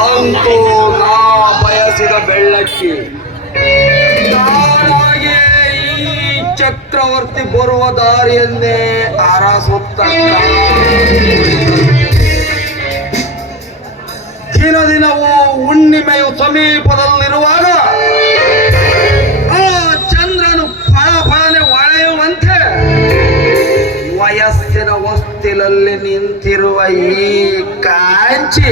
ಅಂತೂ ನಾ ಬಯಸಿದ ಬೆಳ್ಳಕ್ಕಿ. ತಾನಾಗೆ ಈ ಚಕ್ರವರ್ತಿ ಬರುವ ದಾರಿಯನ್ನೇ ಆರಾಸುತ್ತ ದಿನ ದಿನವೂ ಹುಣ್ಣಿಮೆಯು ಸಮೀಪದಲ್ಲಿರುವಾಗ ಚಂದ್ರನು ಫಳ ಫಳನೆ ಹೊಳೆಯುವಂತೆ ವಯಸ್ಸಿನ ಹೊಸ್ತಿಲಲ್ಲಿ ನಿಂತಿರುವ ಈ ಕಾಂಚಿ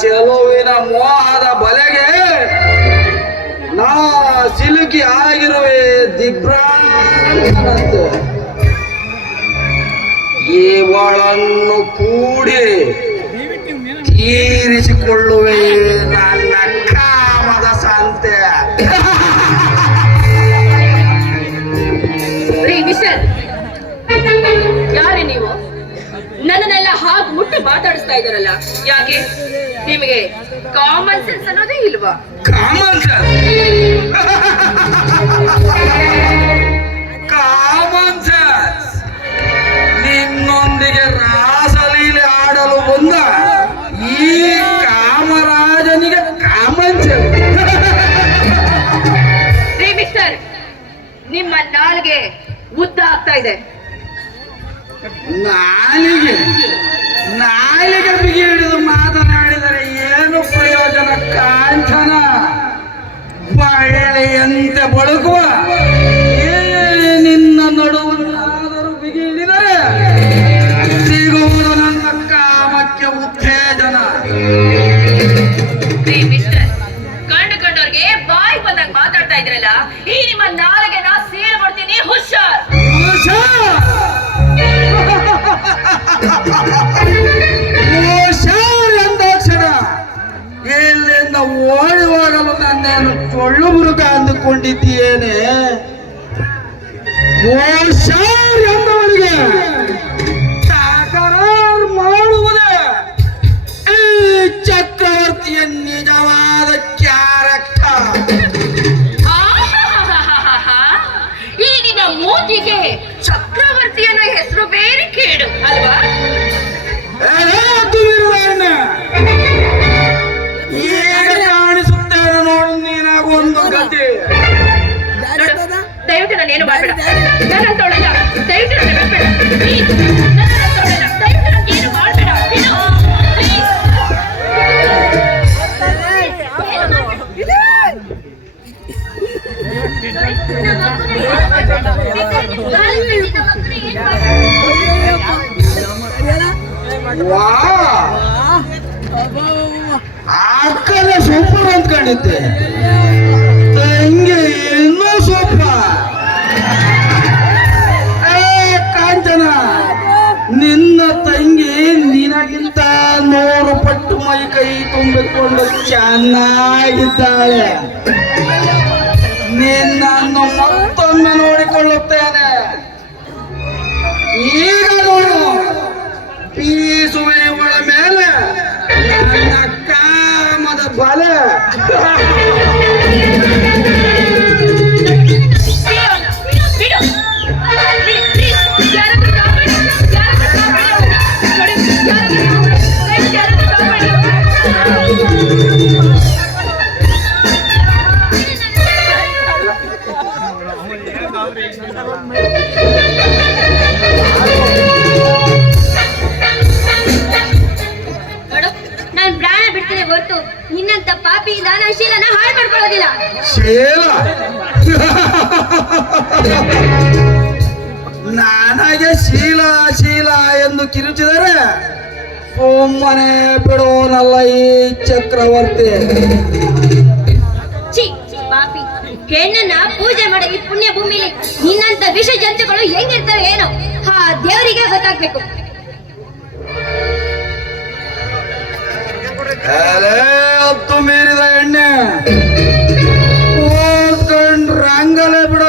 ಚೆಲುವಿನ ಮೋಹದ ಬಲೆಗೆ ನಾ ಸಿಲುಕಿ ಆಗಿರುವೆ ದಿಬ್ರಾಂತನಂತೆ ಇವಳನ್ನು ಕೂಡಿ ತೀರಿಸಿಕೊಳ್ಳುವೆ ನನ್ನ ಕಾಮದ ಸಂತೆ. ಯಾರೇ ನೀವು? ನನ್ನನ್ನೆಲ್ಲ ಹಾಗೆ ಮುಟ್ಟು ಮಾತಾಡಿಸ್ತಾ ಇದ್ದಾರಲ್ಲ, ಯಾಕೆ? ನಿಮಗೆ ಕಾಮನ್ ಸೆನ್ಸ್ ಅನ್ನೋದೇ ಇಲ್ವಾ? ಕಾಮನ್ ಕಾಮನ್ ಸೆನ್ಸ್ ನಿನ್ನೊಂದಿಗೆ ರಾಸಲೀಲೆ ಆಡಲು ಬಂದ ಈ ಕಾಮರಾಜನಿಗೆ ಕಾಮನ್ ಸೆನ್ಸ್ ರೀ ಮಿಸ್ಟರ್ ನಿಮ್ಮ ನಾಲ್ಗೆ ಉದ್ದ ಆಗ್ತಾ ಇದೆ. ನಾಲಿಗೆ. ನಾಲಿಗೆ ಬಿಗಿ ಹಿಡಿದು ಮಾತನಾಡಿದರೆ ಏನು ಪ್ರಯೋಜನ ಕಾಂಚನ ಬಾಳೆಯಂತೆ ಬಳುಕುವ ಇಲ್ಲಿಂದ ಓಡಿ ಹೋಗಲು ನನ್ನೇನು ತೊಳ್ಳು ಮುರುಕ ಅಂದುಕೊಂಡಿದ್ದೀಯೇನೆ ಹುಷಾರ್ ಎಂದವನಿಗೆ ತಕರಾರು ಮಾಡುವುದೇ ಈ ಚಕ್ರವರ್ತಿಯ ನಿಜವಾದ ಕ್ಯಾರೆಕ್ಟರ್. ಈ ನಿನ್ನ ಮೂತಿಗೆ ಏನು ಮಾಡಬೇಡ ದಯವಿಟ್ಟು ನನ್ನ ಬಿಡ್ಬೇಡ ನನ್ನನ್ನ ತೊಳೆದ. ದಯವಿಟ್ಟು ನನ್ಗೆ ಏನು ಮಾಡ್ಬೇಡ ಬಿಡು. Please. ಏನು ಮಾಡ್ಬೇಡ. ಸೂಪರ್ ಅಂದ್ಕೊಂಡಿದ್ದೆ ಕೈ ತುಂಬಿಕೊಂಡು ಚೆನ್ನಾಗಿದ್ದಾಳೆ. ನಿನ್ನನ್ನು ಮತ್ತೊಮ್ಮೆ ನೋಡಿಕೊಳ್ಳುತ್ತೇನೆ. ಈಗ ನೋಡು. ಹೊರತು ನಿನ್ನಂತ ಪಾಪಿ ದಾನಶೀಲನ ಹಾಳು ಮಾಡ್ಕೊಳ್ಳೋದಿಲ್ಲ. ಶೀಲ? ನನಗೆ ಶೀಲ ಶೀಲ ಎಂದು ಕಿರುಚಿದರೆ ಸುಮ್ಮನೆ ಬಿಡೋನಲ್ಲ ಈ ಚಕ್ರವರ್ತಿ. ಛೀ ಪಾಪಿ. ಹೆಣ್ಣನ್ನ ಪೂಜೆ ಮಾಡಿ ಈ ಪುಣ್ಯ ಭೂಮಿಲಿ ನಿನ್ನಂತ ವಿಷ ಜಂತುಗಳು ಹೆಂಗಿರ್ತವೆ ಏನೋ. ಹಾ ದೇವರಿಗೆ ಗೊತ್ತಾಗ್ಬೇಕು. ಹತ್ತು ಮೀರಿದ ಎಣ್ಣೆ. ರಂಗಲೇ ಬಿಡೋ.